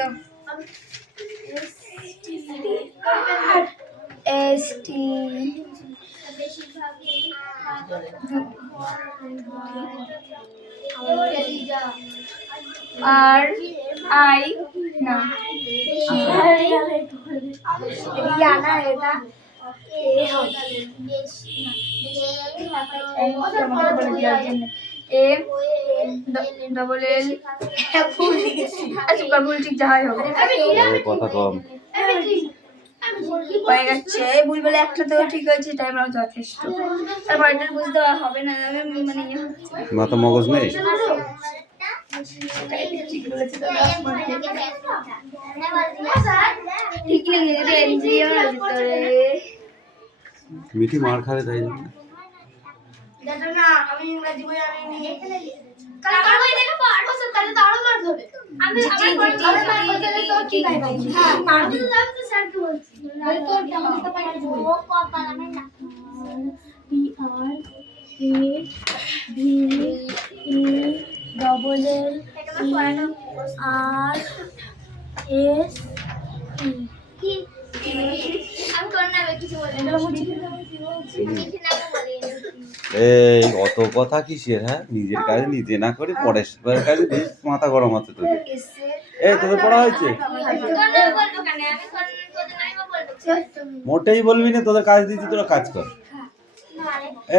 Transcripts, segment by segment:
তো ST R I না double L ভুল ঠিক যাই হোক কথা কম হয়ে গেছে ভুল বলে একটা তো ঠিক হয়েছে তাই আমার যথেষ্ট তারপর এটা বুঝতে হবে না মানে মাথা মগজ নেই ঠিক মিঠি মার খাবে তাই জন্য না আমি ইংরেজি বই আমি কাকার বই দেখে পারবো তাহলে তো আরো মার খাবে আমি আমার মার খাবে তো কি ভাই ভাই হ্যাঁ মার দিই আমি তো স্যারকে বলছি তাহলে তোর কি আমাদের তো পাইনি ও কপাল আমি না P R A V E double L R S কি আমি কোন নামে কিছু বলি না এই অত কথা কিসের? হ্যাঁ, নিজের কাজ নিজে না করে পরের কাজে বেশ মাথা গরম হচ্ছে তোদের। এই তোদের পড়া হয়েছে? মোটেই বলবি না, তোদের কাজ দিচ্ছি, তোরা কাজ কর।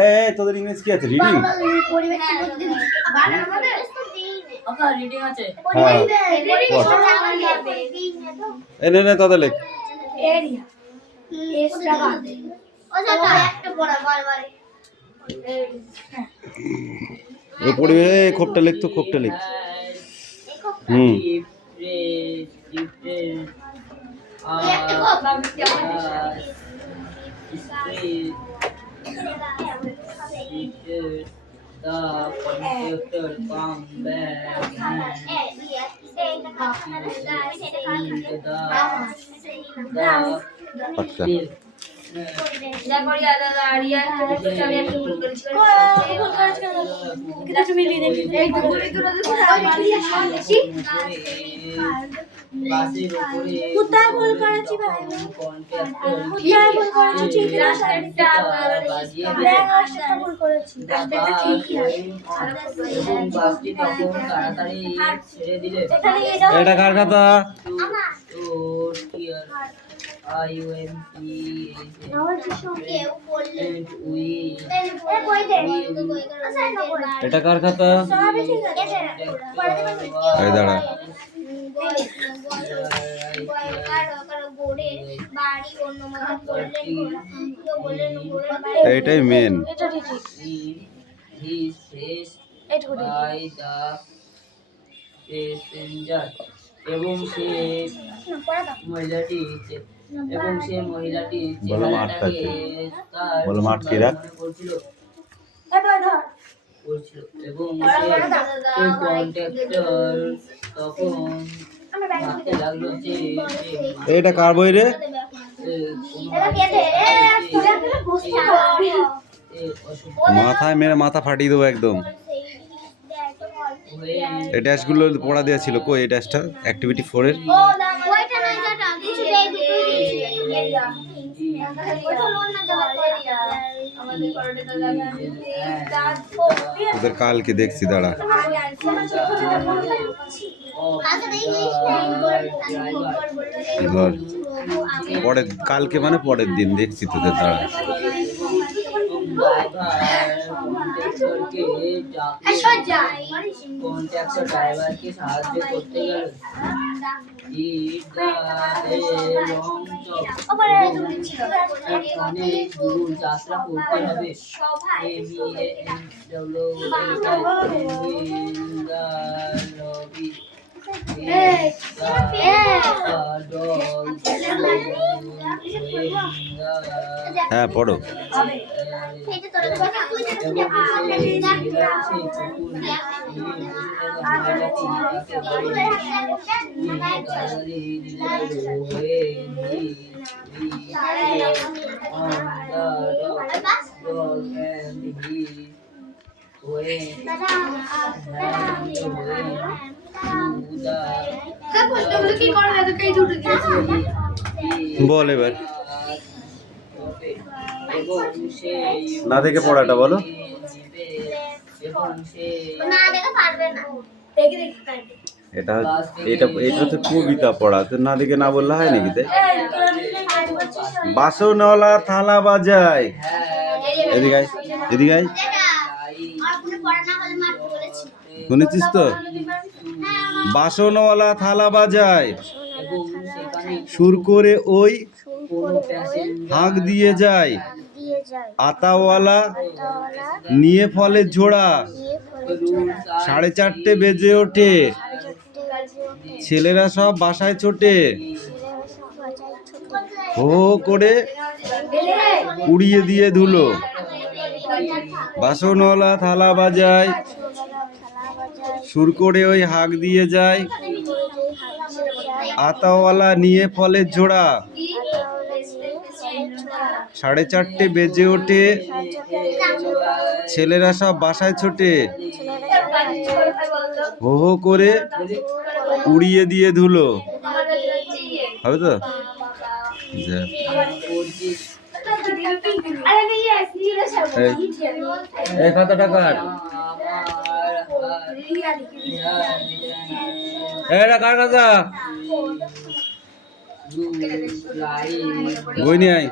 এই তোদের ইংলিশ কি আছে? রিডিং? এই নে তোদের লেখ। পড়বে খোপটা লিখ তো, খোপটা লিখ। আচ্ছা কোথায় ভুল করেছি ভাই? কোথায় ভুল করেছি? ঠিক আছে ভুল করেছি। এটা কার কথা? এটা কার খাতা? এই দাঁড়া, এইটাই মেন। এবং সে মহিলাটি বলো মাঠটাকে, বলো মাঠ কি রাখ করছিল এবং সে কন্ট্রাক্টর তখন ভাবতে লাগলো যে এটা কার বই রে? মাথায় মেরে মাথা ফাটিয়ে দেবো একদম। এই ড্যাশগুলো পড়া দেওয়া ছিল, কই এই ড্যাশটা? অ্যাক্টিভিটি 4 এর ওদের কালকে দেখছি, দাঁড়া। পরের কালকে মানে পরের দিন দেখছি তোদের, দাঁড়া। কন্ট্রাক্টর ড্রাইভারকে সাহায্য করতে গেল। অনেক দূর যাত্রা করতে হবে। হ্যাঁ পড়ো। হয়ে কি করবে তোকে এই দুটো দিয়েছি বল এবার এবং সেই না দেখে পড়াটা বলো। এবং সেই না দেখে পারবে না দেখে দেখে পারবে এটা এটা তো কবিতা পড়া, তো না দেখে না বললে হয় নাকি? তাই বাসনওয়ালা থালা বাজায়, এদিকে আয়, এদিকে আয়। শুনেছিস তো? বাসনওয়ালা থালা বাজায়, এবং সেখানে সুর করে ওই কোনো প্যাসেঞ্জার হাঁক দিয়ে যায়। আতাওয়ালা নিয়ে ফলের ঝোড়া, 4:30 বেজে ওঠে, ছেলেরা সব বাসায় ছোটে, হো হো করে উড়িয়ে দিয়ে ধুলো। বাসনওয়ালা থালা বাজায়, সুর করে ওই হাঁক দিয়ে যায়। আতাওয়ালা নিয়ে ফলের ঝোড়া, 4:30 বেজে ওঠে, ছেলেরা সব বাসায় ছোটে, হো হো করে উড়িয়ে দিয়ে ধুলো। হবে তো? যা। এই কত টাকা? এটা কার কথা? বই নিয়ে আয়।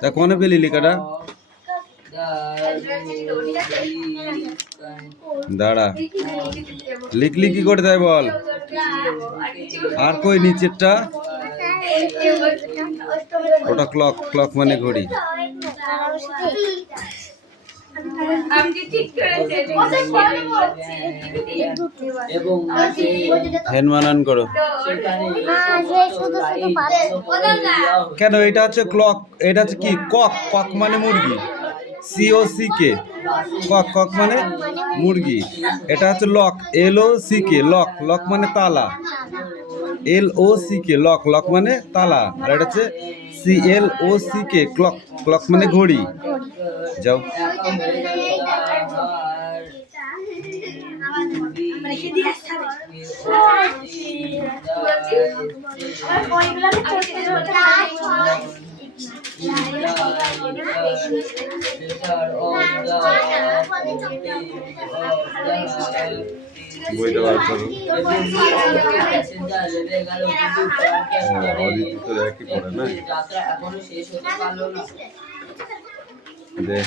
তা কোনে পেলি লেখাটা? দাঁড়া, লিখলি কি করে তাই বল। আর কই নিচেরটা? ওটা ক্লক, ক্লক মানে ঘড়ি। এবং হ্যান মানান করো। কেন এটা হচ্ছে ক্লক, এটা হচ্ছে কি? কক, কক মানে মুরগি, COCK, কক, কক মানে মুরগি। এটা হচ্ছে লক, LOCK, লক, লক মানে তালা, LOCK, লক, লক মানে তালা। আর এটা হচ্ছে CLOCK, ক্লক, ক্লক মানে ঘড়ি। যাও। বইটা বার করো। অদিতি তো একই পড়ে না? এখনো শেষ হতে পারলো না। দে।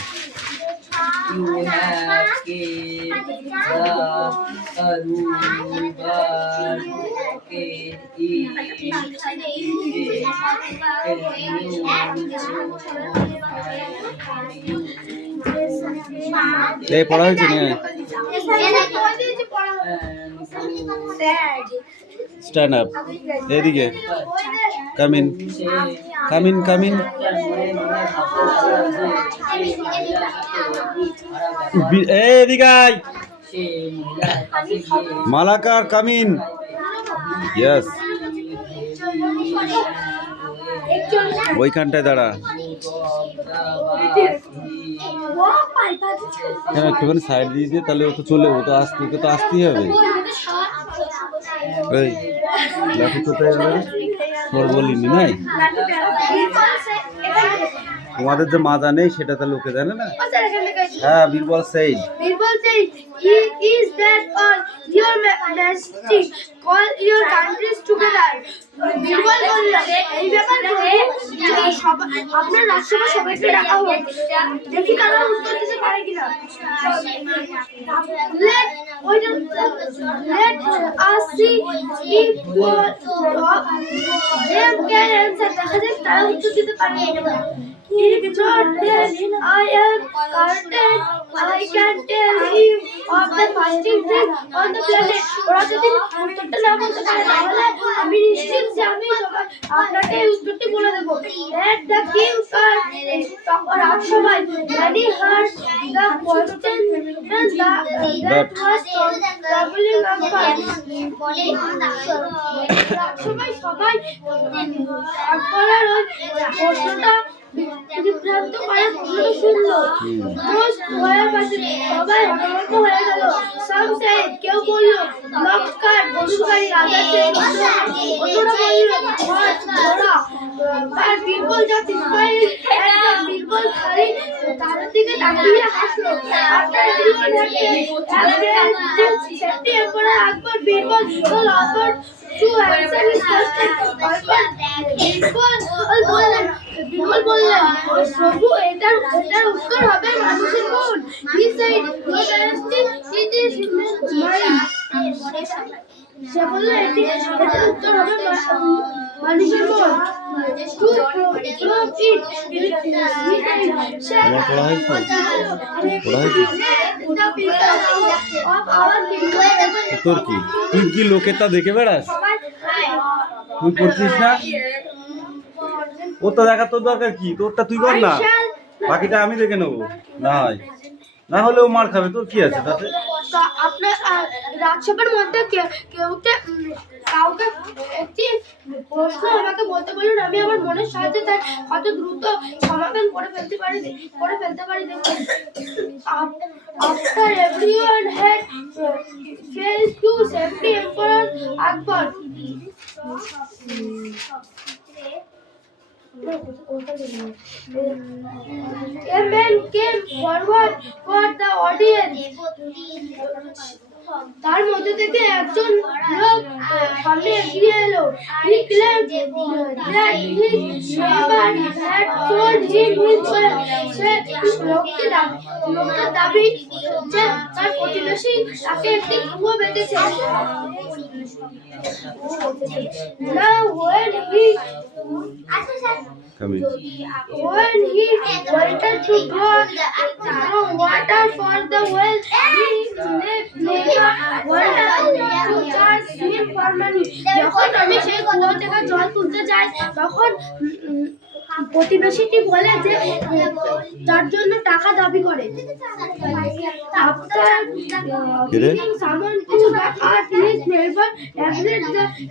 You have kept the rule, but এই পড়া হয়েছে না? স্ট্যান্ড আপ, এদিকে come in, come in, come in. এদিকে আয়। Malakar come in. ইয়েস, ওইখানটায় দাঁড়া। কেন একটুখানি সাইড দিয়ে দিয়ে, তাহলে ও তো চলে, ও তো আসতে, ওকে তো আসতেই হবে। ওই লাঠি কোথায় গেল? তোর বলিনি নাই? তোমাদের যে মাজা নেই সেটা তো লোকে জানে না। হ্যাঁ, বীরবল সেই is that all your majesty call your countries together. Birbal বললেন, এই ব্যাপার আপনার রাষ্ট্রসভা সবাইকে ডাকা হোক, দেখি তারা উত্তর দিতে পারে কিনা। Let us see if them can answer. দেখা যাক তারা উত্তর দিতে পারে কিনা। If not, then I am certain I can tell you of the fasting thing on the planet. ওরা যদি উত্তরটা না বলতে পারে তাহলে আমি নিশ্চিত যে আমি আপনাকে এই উত্তরটি বলে দেবো। Let the king তখন রাজসভায় many heard the question and that was troubling us. রাজসভায় সবাই আকবরের ওই প্রশ্নটা বিভ্রান্ত করার প্রশ্ন শুনল। Most হওয়ার পাশে সবাই হতভম্ব হয়ে গেল। Some said, কেউ বলল ব্লক কার গরুর গাড়ি, আদাতে অন্যরা বলল হর্স ঘোড়া। আর বীরবল জাতি স্মাইল একদম বীরবল খালি তাদের দিকে তাকিয়ে হাসলো। After everyone had safety emperor Akbar, Birbal offered to answer his question. Birbal বললেন প্রভু এটার উত্তর হবে মানুষের মন। He said, Your Majesty, it is mine. সে বলল এটার উত্তর হবে মানুষের মন। To prove it, তোমার পড়া হয়েছে? পড়া হয়েছে? তোর কি, তুই কি লোকের তা দেখে বেড়াস? তুই পড়ছিস না? ও তো দেখা তোর দরকার কি, তোরটা তুই কর না, বাকিটা আমি দেখে নেবো। না হলে ও মার খাবে, তোর কি আছে তাতে? আপনার রাজসভার মধ্যে কাউকে একটি প্রশ্ন আমাকে বলতে বলুন, আমি আমার মনের সাহায্যে তার কত দ্রুত সমাধান করে ফেলতে পারি দেখুন। After everyone had failed to safety Emperor Akbar, a man came forward for the audience. তার মধ্যে থেকে একজন লোক সামনে এগিয়ে এলো। He claimed that his neighbor had told him his way. সে লোকটা দাবি যে তার প্রতিবেশী তাকে একটি কুয়ো বেঁধেছে। Now when he wanted to draw water for the well, his neighbor wanted to charge him for money. যখন আমি সেই কুয়ো থেকে জল তুলতে যাই, তখন প্রতিবেশীটি বলে যে তার জন্য টাকা দাবি করে। After giving someone to the earth, his neighbor agreed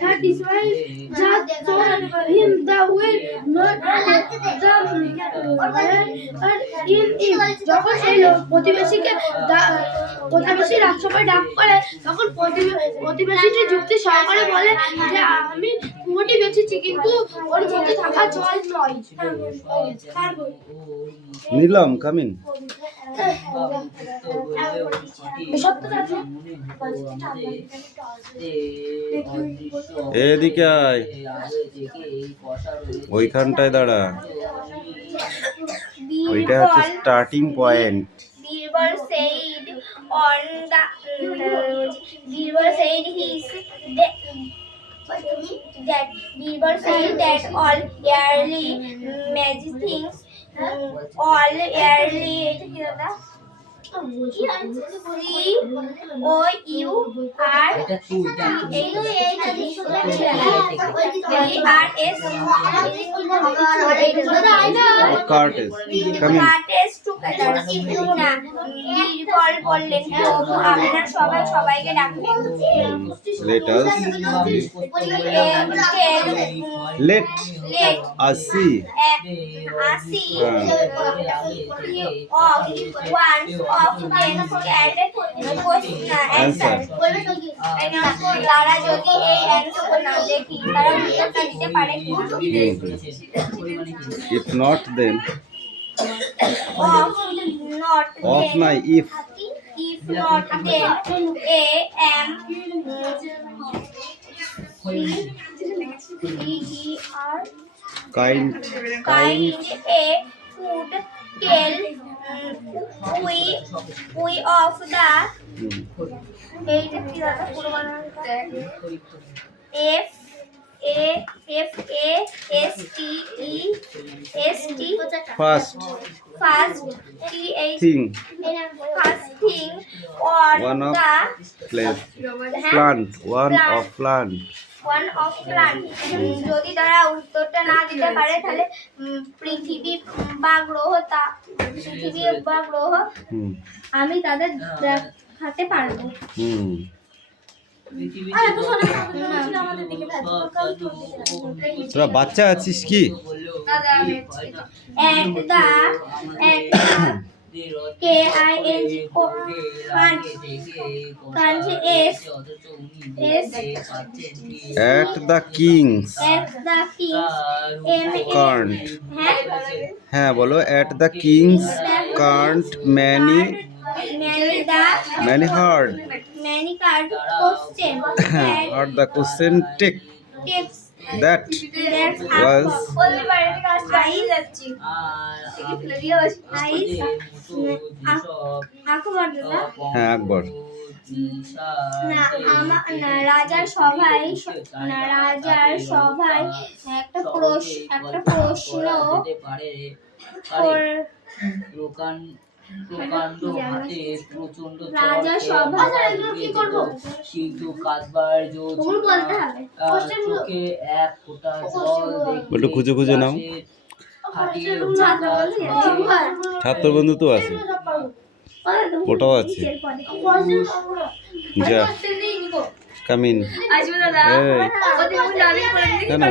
that his wife just told him the way, not the in it. যখন সেই প্রতিবেশী রাজসভায় ডাক করে, তখন প্রতিবেশীটি যুক্তি সহকারে বলে যে আমি কুয়োটি বেঁচেছি, কিন্তু ওর মধ্যে থাকা জল নয়। নিলাম কামিন। এদিকে আয়, ওইখানটায় দাঁড়া, ওইটা হচ্ছে starting point. Birbal said that all early magic things, all early বললেন আপনারা সবাইকে ডাকবেন। Let us see answer. তারা যদি এই অ্যান্সার না দেখি, তারা উত্তরটা দিতে পারে কি? If not, then If not, then kind a food tell we of the first thing, one of plant. যদি তারা উত্তরটা না দিতে পারে, তাহলে পৃথিবী বা গ্রহ আমি তাদের দেখাতে পারবো। তোরা বাচ্চা আছিস কি? At the king's can't হ্যাঁ বলো at the king's can't many hard hard the question take that was হ্যাঁ আকবর রাজার সভায় একটা প্রশ্ন প্রকাণ্ড হাতে প্রচন্ড রাজার সভায় কি করব কিন্তু কাঁদবার চোখে এক ফোঁটা জল একটু খুঁজে খুঁজে নাও ছাত্র বন্ধু তো আছে ওটাও আছে যা কামিন কেন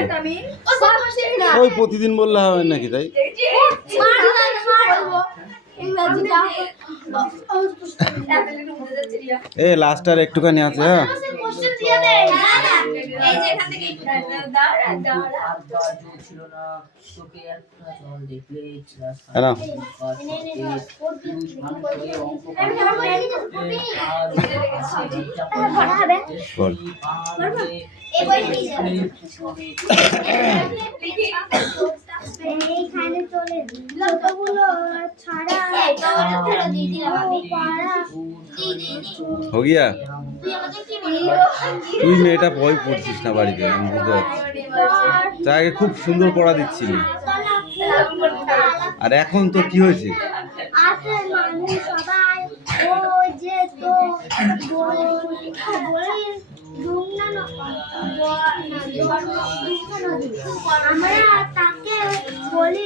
ওই প্রতিদিন বললে হবে নাকি তাই এ লাস্ট আর একটুখানি আছে হ্যাঁ हो गया তুই মেয়েটা বই পড়ছিস না বাড়িতে আমি বুঝতে পারছি তাকে খুব সুন্দর পড়া দিচ্ছিলি আর এখন তো কি হয়েছে আমরা তাকে বলি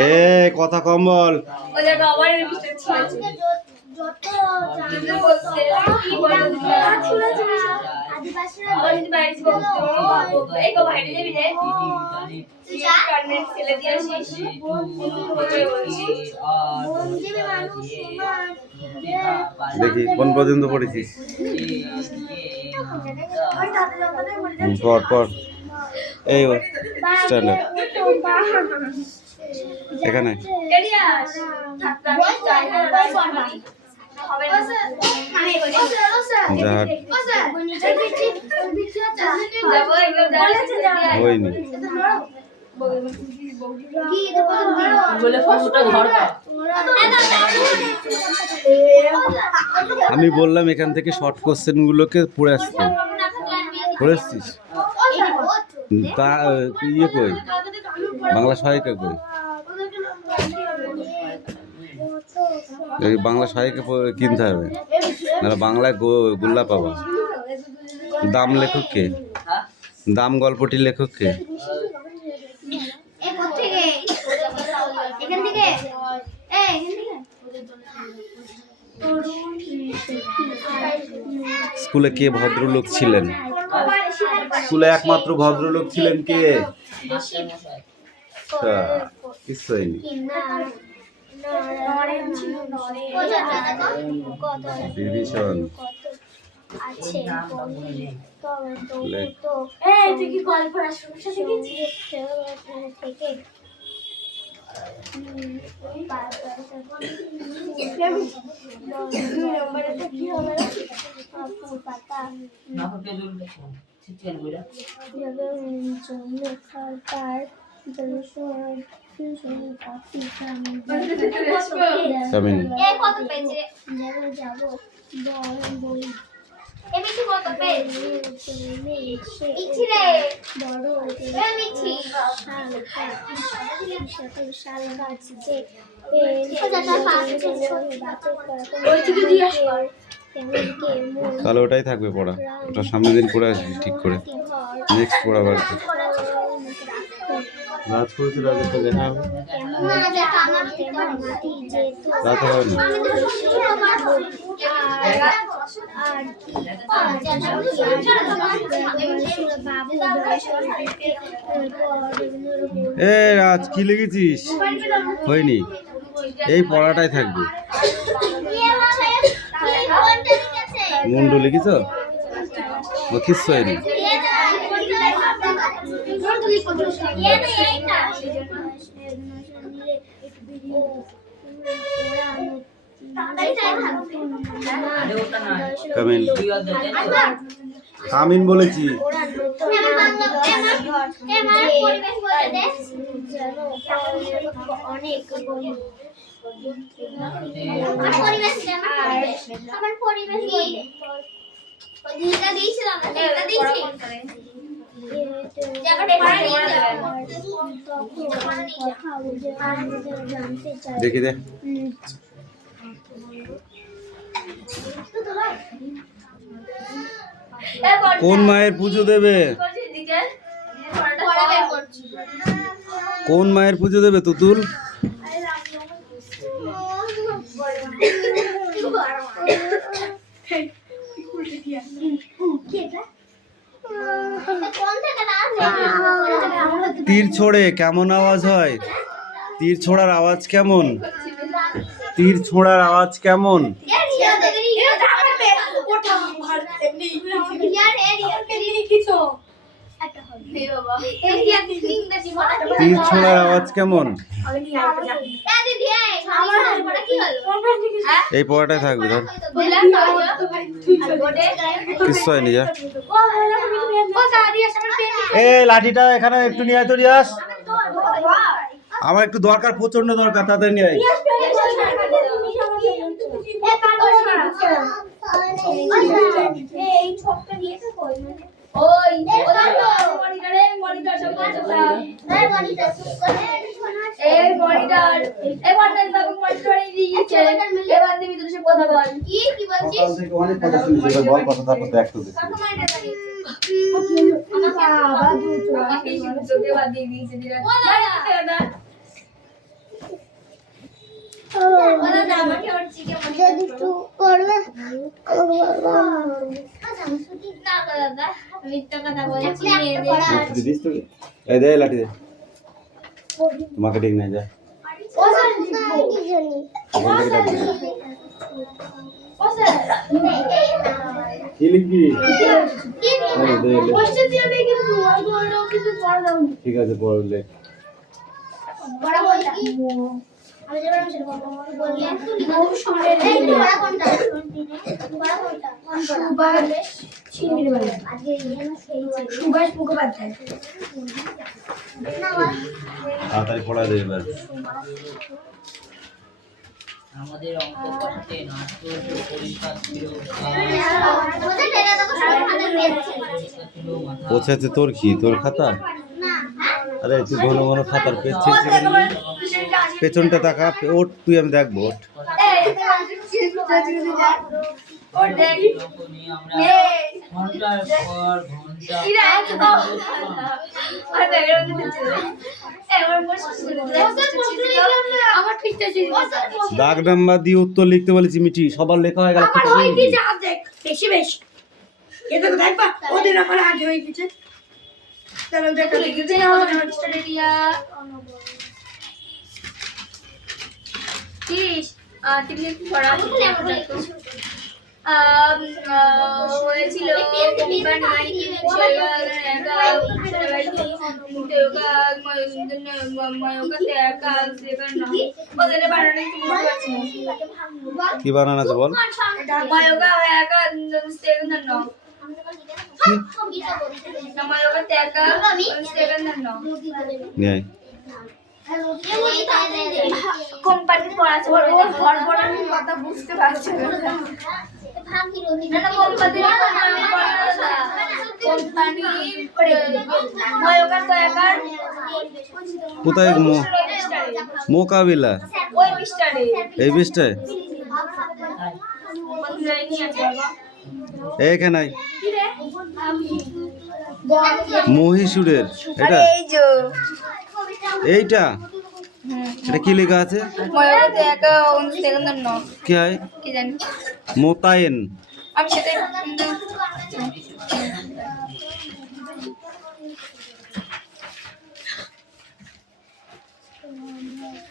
এ কথা কম বল দেখি কোন পর্যন্ত পড়েছিস পর পর এই স্ট্যান্ডার্ড এখানে হয়নি আমি বললাম এখান থেকে শর্ট কোশ্চেন গুলোকে পড়ে আসতে পড়ে আসছিস তা ইয়ে কই বাংলা সহায়িকা কই বাংলা সহায়িকা কিনতে হবে নাহলে বাংলায় গোল্লা পাবা দাম লেখক কে দাম গল্পটির লেখক কে স্কুলে কে ভদ্রলোক ছিলেন স্কুলে একমাত্র ভদ্রলোক ছিলেন কে কিছু হয়নি ডিভিশন তাহলে ওটাই থাকবে পড়া ওটা সামনের দিন পড়ে আসবি ঠিক করে নেক্সট পড়া বার রাত করেছে রাতে তো দেখা হবে রাতে হবে না এ রাজ কি লিখেছিস হয়নি এই পড়াটাই থাকবে মুন্ডু লিখিস ও কিচ্ছু হয়নি কামিন কামিন বলেছি দেখি দে কোন মায়ের পুজো দেবে কোন মায়ের পুজো দেবে তুতুল তীর ছোড়ে কেমন আওয়াজ হয় তীর ছোড়ার আওয়াজ কেমন তীর ছোড়ার আওয়াজ কেমন তীর ছোড়ার আওয়াজ কেমন এই পড়াটাই থাকবে ধর কিচ্ছু হয়নি যা এ লাঠিটা এখানে একটু নিয়ে আয় তো রিয়াস আমার একটু দরকার প্রচন্ড দরকার তাদের নিয়ে আয় লাঠি দে তোমাকে ঠিক নাই যায় কি লিখবি ঠিক আছে পড়লে সুভাষ মুখোপাধ্যায় তাড়াতাড়ি পড়া দেবে এবার আমাদের অঙ্ক করতে নাট্য পরীক্ষা ছিল পৌঁছাচ্ছে তোর কি তোর খাতা আরে তুই ঘন ঘন খাতার পেজ পেছনটা তাকা ওঠ তুই আমি দেখবো ওঠ ঘন্টার পর ঘন্টা দাগ নাম্বার দিয়ে উত্তর লিখতে বলেছি মিটি সবার লেখা হয়ে গেল বেশি বেশি এটা তো দেখবা ওদের আমার আগে হয়ে গেছে চলো দেখো লিখতে হবে অস্ট্রেলিয়া 30 তুমি একটু পড়া হয়েছিল কি বানান আছে বল কোম্পানি পড়াচ্ছে ঘর পড়ানোর কথা বুঝতে পারছে না কোথায় মোকাবিলা এই বিষটায় এইখানে মহীশূরের এটা এইটা এটা কি লেখা আছে? ময়ূরতে একা 29 সেকেন্ডের ন কি হয়? কি জানি মোতায়েন। আমি সেটাই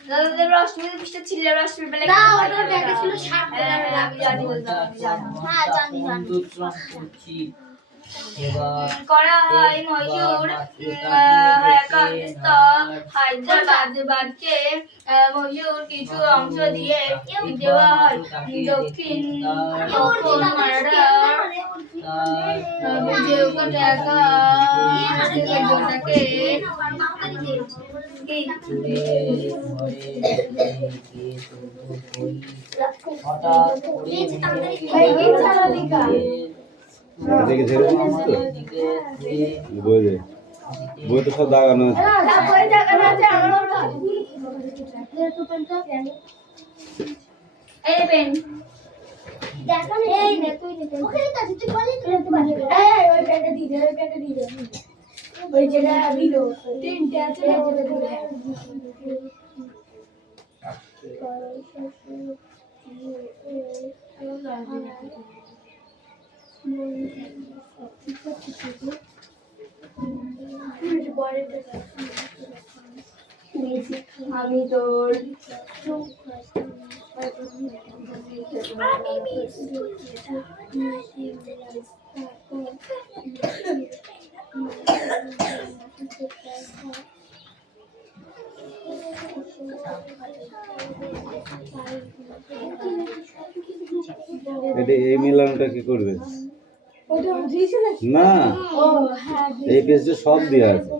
দাদাদের অষ্টমীতে পিসটা ছিল অষ্টমীর বেলা না ওটার ব্যাগে ছিল 60 টাকা আমি জানি হ্যাঁ জানি করা হয় ময়ূর হায়দ্রাবাদকে ময়ূর কিছু অংশ দিয়ে দেওয়া হয় দক্ষিণ দেখে ছেড়ে দিচ্ছিস তো? বই তো সব দাগানো আছে। আমি তোর এই মিলানটা কি করবে? না এই পেজে সব দেওয়া আছে।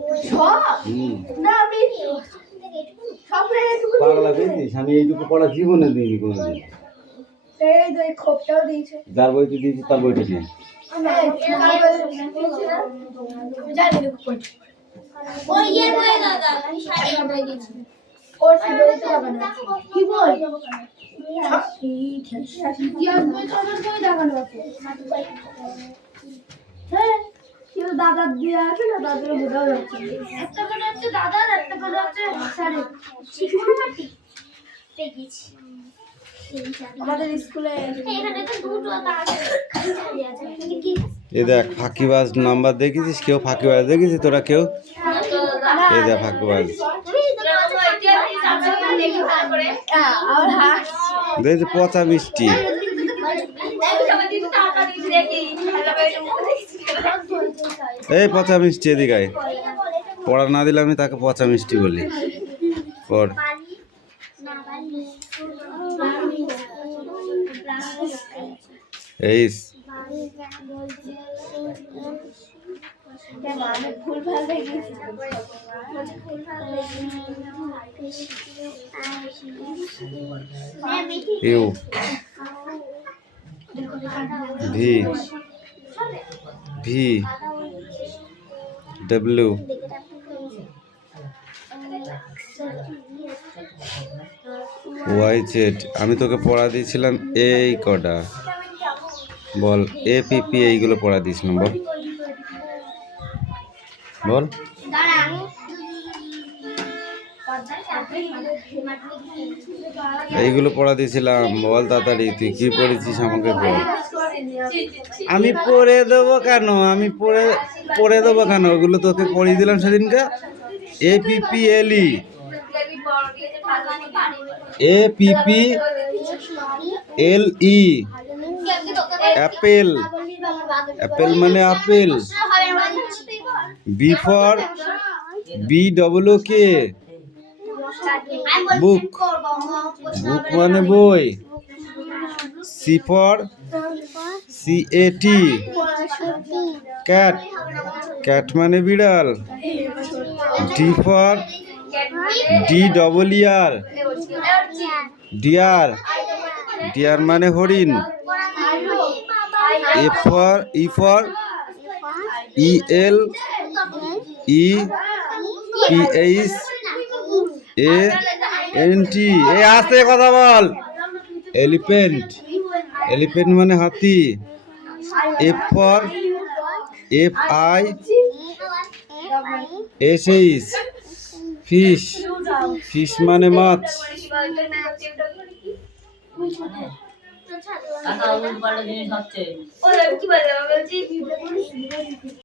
পাগলা পেয়েছিস? আমি এইটুকু পড়া জীবনে দিইনি কোনোদিন। যার বইটি দিয়েছি তার বইটি নেই। দাদার দিয়ে আছে না দাদার বোঝাও যাচ্ছে একটা করে হচ্ছে দাদার একটা করে হচ্ছে স্যারের আমাদের স্কুলে এখানে তো দুটো আছে এই দেখ ফাঁকিবাজ নাম্বার দেখেছিস? কেউ ফাঁকিবাজ দেখেছিস তোরা কেউ? এই দেখ ফাঁকিবাজ দেখছি পচা মিষ্টি। এই পচা মিষ্টি এদিকে আয়। পড়া না দিলে আমি তাকে পচা মিষ্টি বলি। পড়। এই U V V W Y Z. আমি তোকে পড়া দিয়েছিলাম এই কটা, বল এ পি পি এইগুলো পড়া দিয়েছিলাম, বল বল। এইগুলো পড়া দিয়েছিলাম, বল তাড়াতাড়ি। তুই কি পড়েছিস আমাকে বল। আমি পড়ে দেবো কেন? আমি পড়ে দেবো কেন? ওগুলো তোকে পড়িয়ে দিলাম সেদিনকে। A P P L E, A P P L E, apple. Apple মানে আপেল। B for B W K, book. Book মানে বই। C for C A T, cat. Cat মানে বিড়াল। D for D double R, deer. Deer মানে হরিণ। A for E L E P H A N T. এই আস্তে কথা বল। এলিফ্যান্ট। এলিফ্যান্ট মানে হাতি। F for F I S H fish, fish মানে মাছ। কাকা উল্টো পাল্টা জিনিস হচ্ছে। কি বলে বলছি